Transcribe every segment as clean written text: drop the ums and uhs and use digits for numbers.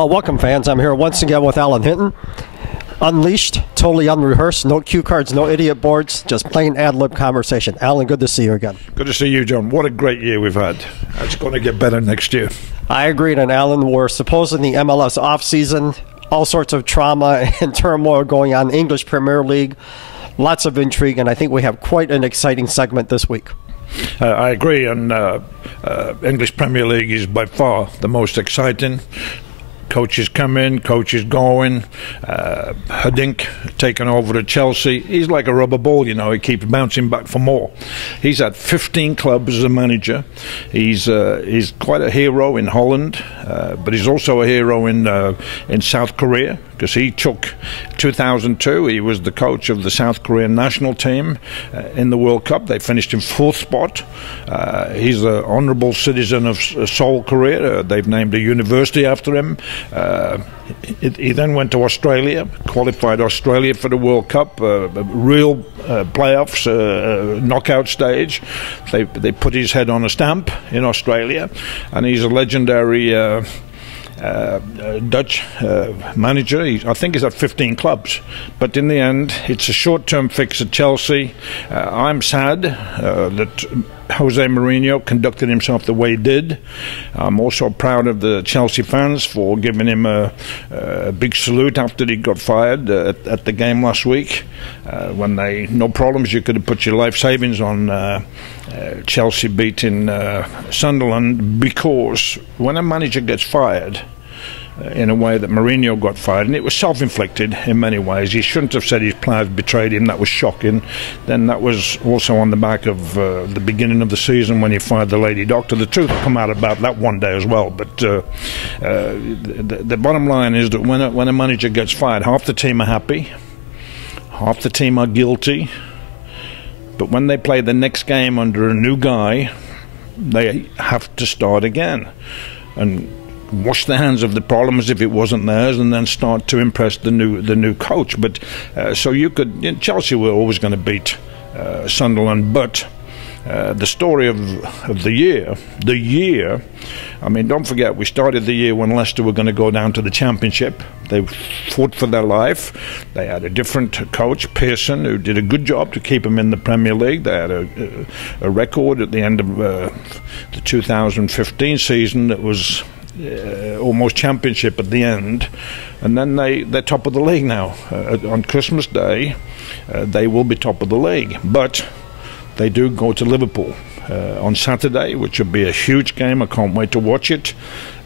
Well, welcome, fans. I'm here once again with Alan Hinton. Unleashed, totally unrehearsed, no cue cards, no idiot boards, just plain ad-lib conversation. Alan, good to see you again. Good to see you, John. What a great year we've had. It's going to get better next year. I agreed, and Alan, we're supposing the MLS offseason, all sorts of trauma and turmoil going on in the English Premier League, lots of intrigue, and I think we have quite an exciting segment this week. I agree, and English Premier League is by far the most exciting. Coaches come in, coaches going. Hiddink taking over at Chelsea. He's like a rubber ball, you know. He keeps bouncing back for more. He's had 15 clubs as a manager. He's quite a hero in Holland, but he's also a hero in South Korea, because he took 2002. He was the coach of the South Korean national team in the World Cup. They finished in 4th spot. He's an honourable citizen of Seoul, Korea. They've named a university after him. He then went to Australia, qualified Australia for the World Cup, real playoffs, knockout stage. They put his head on a stamp in Australia, and he's a legendary Dutch manager. I think he's at 15 clubs, but in the end it's a short-term fix at Chelsea. I'm sad that Jose Mourinho conducted himself the way he did. I'm also proud of the Chelsea fans for giving him a big salute after he got fired at the game last week. When no problems, you could have put your life savings on Chelsea beating Sunderland, because when a manager gets fired in a way that Mourinho got fired, and it was self-inflicted in many ways. He shouldn't have said his players betrayed him. That was shocking. Then that was also on the back of the beginning of the season when he fired the lady doctor. The truth will come out about that one day as well. But the bottom line is that when a manager gets fired, half the team are happy, half the team are guilty. But when they play the next game under a new guy, they have to start again and wash their hands of the problem as if it wasn't theirs, and then start to impress the new coach. But so Chelsea were always going to beat Sunderland, but the story of the year, I mean, don't forget, we started the year when Leicester were going to go down to the Championship. They fought for their life. They had a different coach, Pearson, who did a good job to keep them in the Premier League. They had a record at the end of the 2015 season that was almost Championship at the end, and then they're top of the league now. On Christmas Day they will be top of the league, but they do go to Liverpool on Saturday, which will be a huge game. I can't wait to watch it.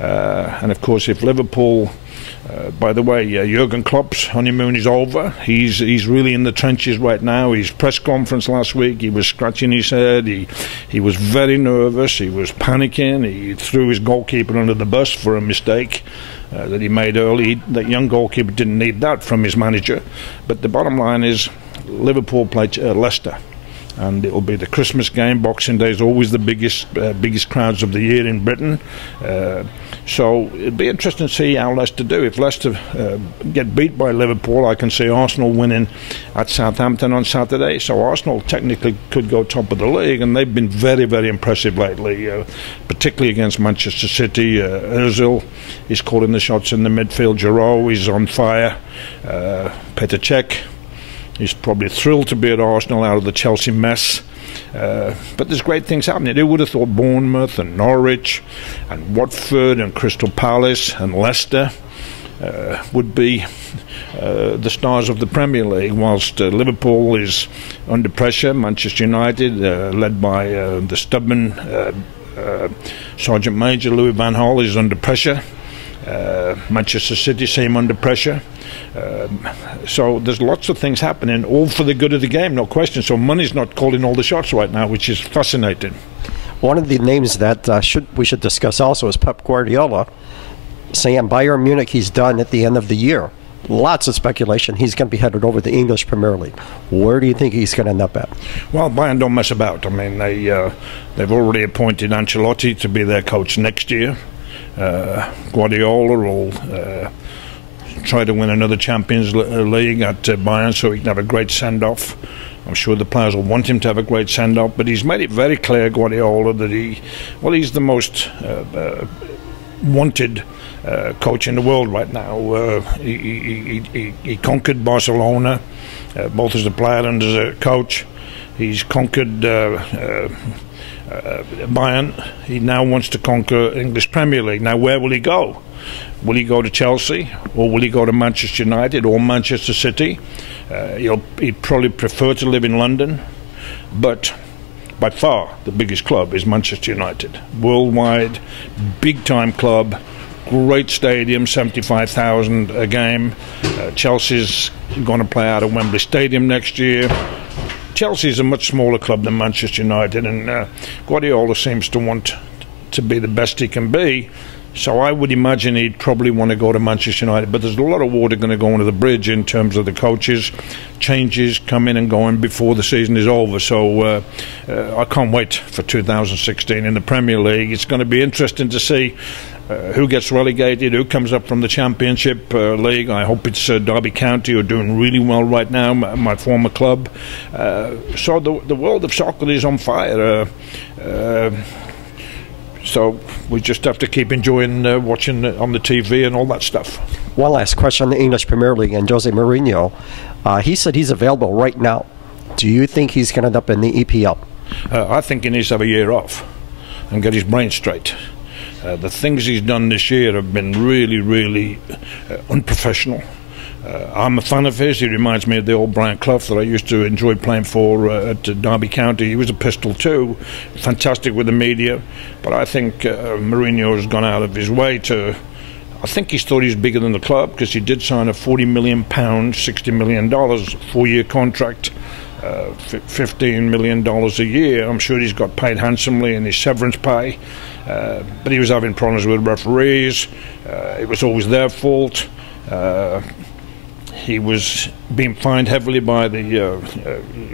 And of course, if Liverpool, by the way, Jurgen Klopp's honeymoon is over. He's really in the trenches right now. His press conference last week, he was scratching his head. He was very nervous. He was panicking. He threw his goalkeeper under the bus for a mistake that he made early. That young goalkeeper didn't need that from his manager. But the bottom line is, Liverpool play Leicester, and it will be the Christmas game. Boxing Day is always the biggest crowds of the year in Britain. So it'd be interesting to see how Leicester do. If Leicester get beat by Liverpool, I can see Arsenal winning at Southampton on Saturday. So Arsenal technically could go top of the league, and they've been very, very impressive lately, particularly against Manchester City. Ozil is calling the shots in the midfield. Giroud is on fire. Petr Cech, he's probably thrilled to be at Arsenal out of the Chelsea mess. But there's great things happening. Who would have thought Bournemouth and Norwich and Watford and Crystal Palace and Leicester would be the stars of the Premier League, whilst Liverpool is under pressure. Manchester United, led by the stubborn Sergeant Major Louis van Gaal, is under pressure. Manchester City seem under pressure. So there's lots of things happening, all for the good of the game, no question. So money's not calling all the shots right now, which is fascinating. One of the names that we should discuss also is Pep Guardiola, saying Bayern Munich he's done at the end of the year. Lots of speculation he's going to be headed over the English Premier League. Where do you think he's going to end up at? Well, Bayern don't mess about. I mean, they've already appointed Ancelotti to be their coach next year. Guardiola will try to win another Champions League at Bayern so he can have a great send-off. I'm sure the players will want him to have a great send-off, but he's made it very clear, Guardiola, that he's the most wanted coach in the world right now. He conquered Barcelona, both as a player and as a coach. He's conquered Bayern. He now wants to conquer English Premier League. Now, where will he go? Will he go to Chelsea, or will he go to Manchester United or Manchester City? He'd probably prefer to live in London, but by far the biggest club is Manchester United. Worldwide, big-time club, great stadium, 75,000 a game. Chelsea's going to play out at Wembley Stadium next year. Chelsea is a much smaller club than Manchester United, and Guardiola seems to want to be the best he can be. So I would imagine he'd probably want to go to Manchester United, but there's a lot of water going to go under the bridge in terms of the coaches. Changes coming and going before the season is over. So I can't wait for 2016 in the Premier League. It's going to be interesting to see who gets relegated, who comes up from the Championship League. I hope it's Derby County, who are doing really well right now, my former club. So the world of soccer is on fire. So we just have to keep enjoying watching on the TV and all that stuff. One last question on the English Premier League and Jose Mourinho. He said he's available right now. Do you think he's going to end up in the EPL? I think he needs to have a year off and get his brain straight. The things he's done this year have been really, really unprofessional. I'm a fan of his. He reminds me of the old Brian Clough that I used to enjoy playing for at Derby County. He was a pistol too, fantastic with the media. But I think Mourinho has gone out of his way to... I think he thought he was bigger than the club, because he did sign a £40 million, $60 million 4-year contract, $15 million a year. I'm sure he's got paid handsomely in his severance pay. But he was having problems with referees. It was always their fault. He was being fined heavily by the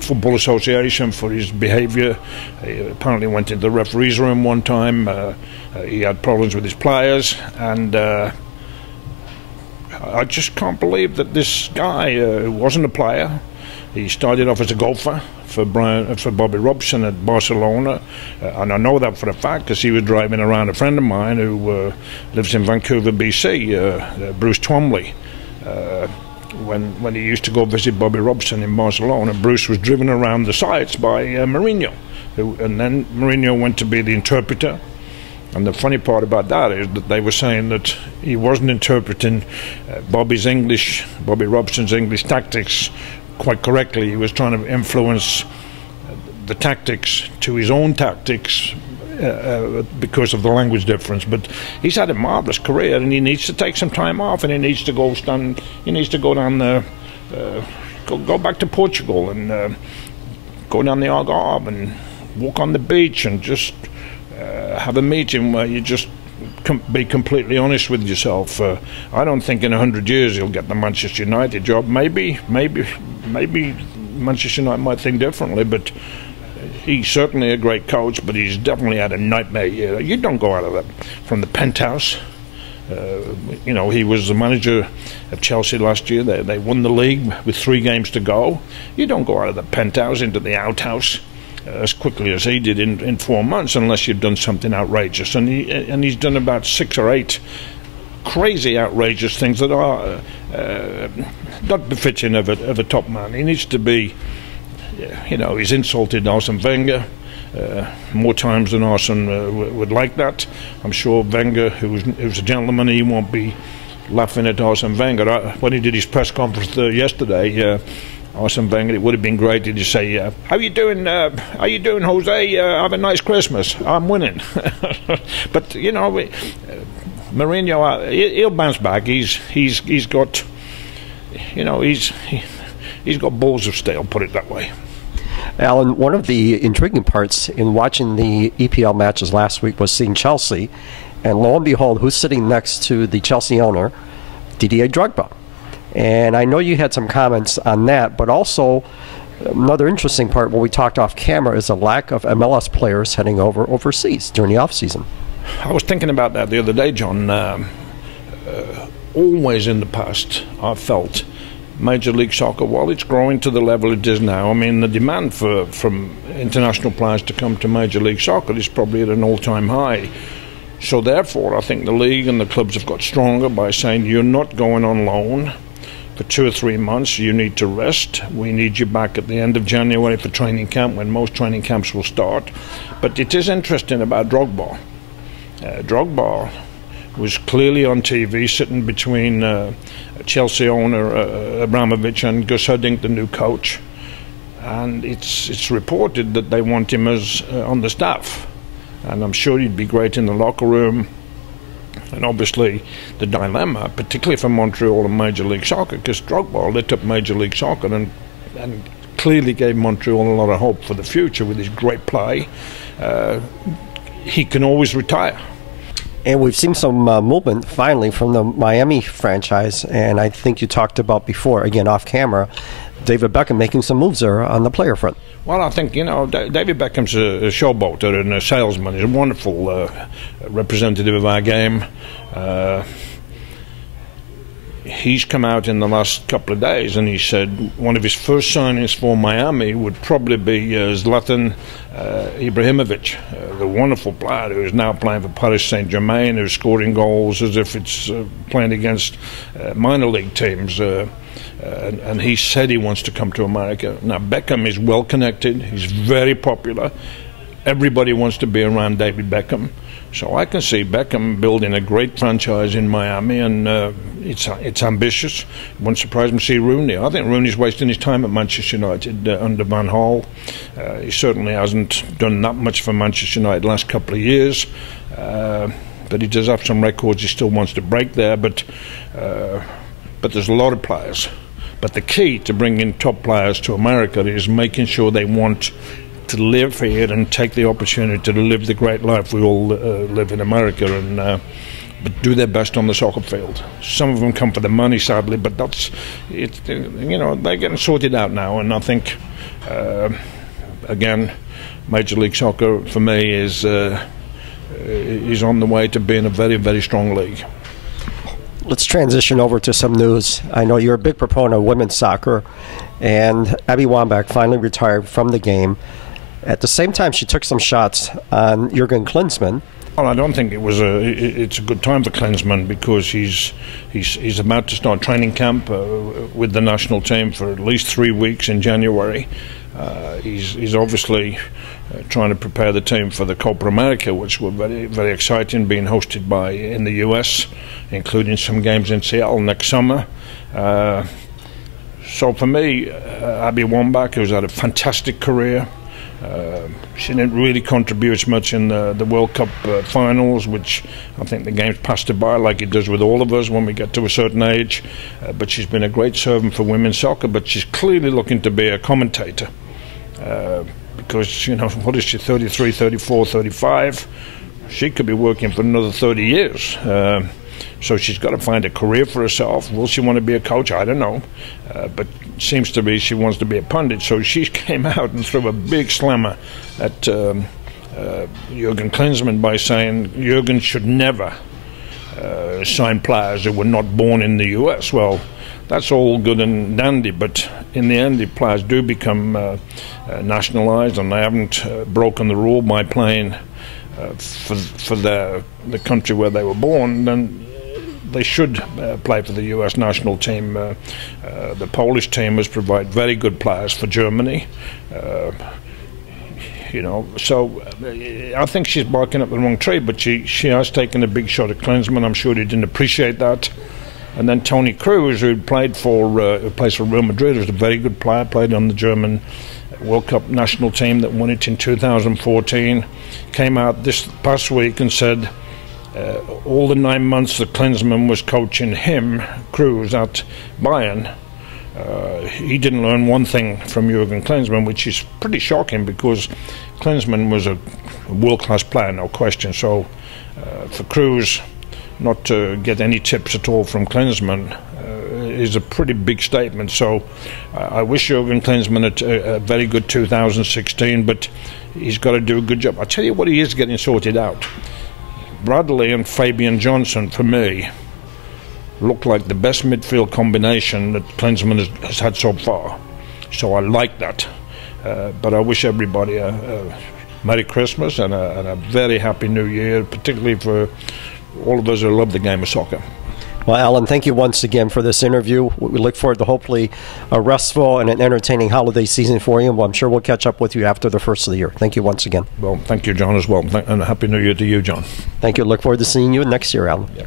Football Association for his behaviour. He apparently went into the referee's room one time. He had problems with his players, and I just can't believe that this guy, who wasn't a player, he started off as a golfer for Bobby Robson at Barcelona, and I know that for a fact because he was driving around a friend of mine who lives in Vancouver, BC, Bruce Twomley. When he used to go visit Bobby Robson in Barcelona, Bruce was driven around the sites by Mourinho, and then Mourinho went to be the interpreter. And the funny part about that is that they were saying that he wasn't interpreting Bobby Robson's English tactics quite correctly. He was trying to influence the tactics to his own tactics because of the language difference. But he's had a marvellous career, and he needs to take some time off, and he needs to go down there, go back to Portugal, and go down the Algarve and walk on the beach and just have a meeting where you just be completely honest with yourself. I don't think in 100 years he'll get the Manchester United job. Maybe Manchester United might think differently, but he's certainly a great coach, but he's definitely had a nightmare year. You don't go out of that from the penthouse. He was the manager of Chelsea last year. They won the league with 3 games to go. You don't go out of the penthouse into the outhouse as quickly as he did in 4 months, unless you've done something outrageous. And he's done about 6 or 8 crazy, outrageous things that are not befitting of a top man. He needs to be... he's insulted Arsene Wenger more times than Arsene would like that. I'm sure Wenger, who's a gentleman, he won't be laughing at Arsene Wenger. When he did his press conference yesterday, Arsene Wenger, it would have been great to just say, how you doing, Jose? Have a nice Christmas. I'm winning. But, Mourinho, he'll bounce back. He's got, he's got balls of steel, put it that way. Alan, one of the intriguing parts in watching the EPL matches last week was seeing Chelsea, and lo and behold, who's sitting next to the Chelsea owner, Didier Drogba. And I know you had some comments on that, but also another interesting part when we talked off camera is the lack of MLS players heading overseas during the offseason. I was thinking about that the other day, John. Always in the past, I've felt Major League Soccer, while it's growing to the level it is now, I mean, the demand from international players to come to Major League Soccer is probably at an all-time high. So therefore, I think the league and the clubs have got stronger by saying you're not going on loan for 2 or 3 months. You need to rest. We need you back at the end of January for training camp, when most training camps will start. But it is interesting about Drogba. Drogba was clearly on TV sitting between Chelsea owner Abramovich and Gus Hiddink, the new coach. And it's reported that they want him as on the staff. And I'm sure he'd be great in the locker room. And obviously the dilemma, particularly for Montreal and Major League Soccer, because Drogba lit up Major League Soccer and clearly gave Montreal a lot of hope for the future with his great play. He can always retire. And we've seen some movement finally from the Miami franchise, and I think you talked about before, again off camera, David Beckham making some moves there on the player front. Well, I think, David Beckham's a showboater and a salesman. He's a wonderful representative of our game. He's come out in the last couple of days and he said one of his first signings for Miami would probably be Zlatan Ibrahimovic, the wonderful player who is now playing for Paris Saint-Germain, who's scoring goals as if it's playing against minor league teams. And he said he wants to come to America. Now, Beckham is well connected. He's very popular. Everybody wants to be around David Beckham. So I can see Beckham building a great franchise in Miami, and it's ambitious. It won't surprise me to see Rooney. I think Rooney's wasting his time at Manchester United under Van Gaal. He certainly hasn't done that much for Manchester United the last couple of years. But he does have some records he still wants to break there. But there's a lot of players. But the key to bringing top players to America is making sure they want to live here and take the opportunity to live the great life we all live in America, and but do their best on the soccer field. Some of them come for the money, sadly, but that's it. They're getting sorted out now, and I think again, Major League Soccer for me is on the way to being a very, very strong league. Let's transition over to some news. I know you're a big proponent of women's soccer, and Abby Wambach finally retired from the game. At the same time, she took some shots on Jurgen Klinsmann. Well, I don't think it's a good time for Klinsmann, because he's about to start training camp with the national team for at least 3 weeks in January. He's obviously trying to prepare the team for the Copa-Amerika, which were very, very exciting, being hosted in the US, including some games in Seattle next summer. So for me, Abby Wambach, who's had a fantastic career, she didn't really contribute much in the World Cup finals, which I think the game's passed her by, like it does with all of us when we get to a certain age. But she's been a great servant for women's soccer, but she's clearly looking to be a commentator. Because, what is she, 33, 34, 35? She could be working for another 30 years. So she's got to find a career for herself. Will she want to be a coach? I don't know. But it seems to be she wants to be a pundit. So she came out and threw a big slammer at Jurgen Klinsmann by saying Jurgen should never sign players who were not born in the US. Well, that's all good and dandy, but in the end, if players do become nationalized and they haven't broken the rule by playing for the country where they were born, then they should play for the US national team. The Polish team has provided very good players for Germany. So I think she's barking up the wrong tree, but she has taken a big shot at Klinsmann. I'm sure he didn't appreciate that. And then Toni Kroos, who plays for Real Madrid, was a very good player, played on the German World Cup national team that won it in 2014, came out this past week and said all the 9 months that Klinsmann was coaching him, Kroos, at Bayern, he didn't learn one thing from Jurgen Klinsmann, which is pretty shocking, because Klinsmann was a world-class player, no question. So for Kroos not to get any tips at all from Klinsmann is a pretty big statement. So I wish Jurgen Klinsmann a very good 2016, but he's got to do a good job. I tell you what, he is getting sorted out. Bradley and Fabian Johnson, for me, look like the best midfield combination that Klinsmann has had so far. So I like that. But I wish everybody Merry Christmas and a very happy New Year, particularly for all of us who love the game of soccer. Well, Alan, thank you once again for this interview. We look forward to hopefully a restful and an entertaining holiday season for you. Well, I'm sure we'll catch up with you after the first of the year. Thank you once again. Well, thank you, John, as well. And a happy New Year to you, John. Thank you. Look forward to seeing you next year, Alan. Yeah.